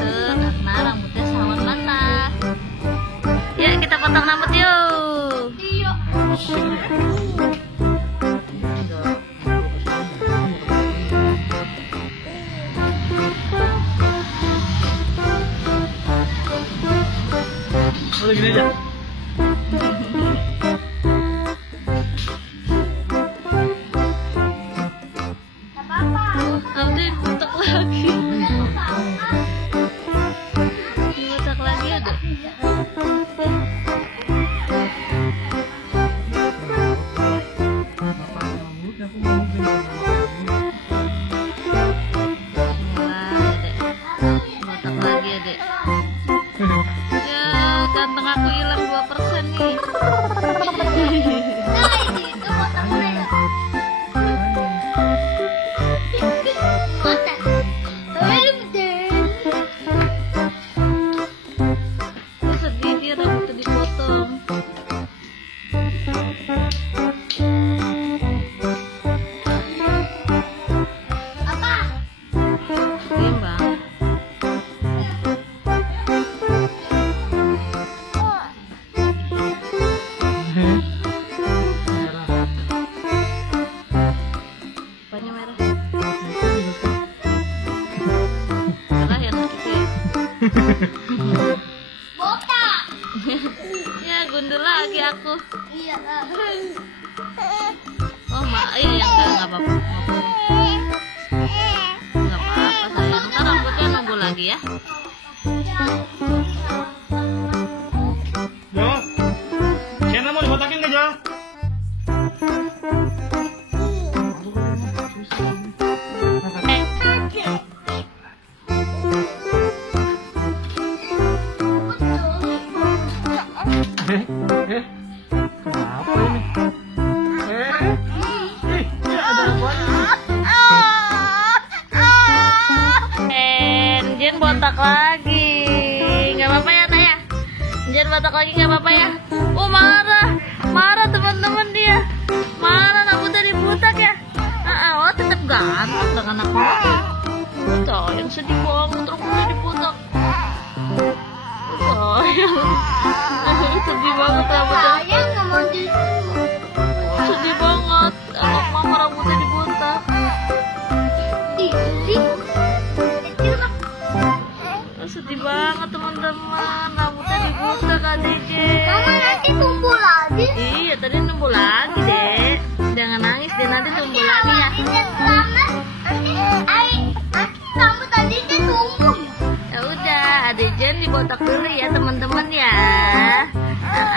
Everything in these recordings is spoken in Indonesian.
Tuh, karena rambutnya sawan mata. Yuk kita potong rambut yuk. Iya. Udah gini aja. Nanti botak lagi. Botak lagi ada. Botak lagi adek. Ya ganteng aku hilang 2% nih. Nah, ini itu botaknya ya. Botak. Sedih dia rambutnya dipotong. Apa? Timbang. Apanya merah? Merah ya nak itu ya. Botak. Ya gundul lagi aku. Iya. Oh iya enggak apa-apa. Enggak apa-apa sayang. Ntar rambutnya nunggu lagi ya. Jo, Sienna mau dibotakin nggak Jo? Kenapa ini? Ada apaan? Jen botak lagi. Nggak apa-apa ya Naya. Jen botak lagi nggak apa-apa ya. Oh marah teman-teman dia. Marah rambutnya dibotak ya. Oh tetap ganteng dengan aku. Tuh yang sedih banget rambutnya dibotak. Sedih banget rambutnya. Saya nggak mau Sedih banget. Anak mama rambutnya dibotak. Sedih banget teman-teman. Rambutnya dibotak adiknya. Mama nanti tumbuh lagi. Iya tadi tumbuh lagi dek. Jangan nangis deh nanti tumbuh lagi ya. Nanti rambut tadinya tumbuh. Ya udah, Adejan dibotak dulu ya teman-teman ya.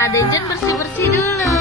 Adejan bersih-bersih dulu.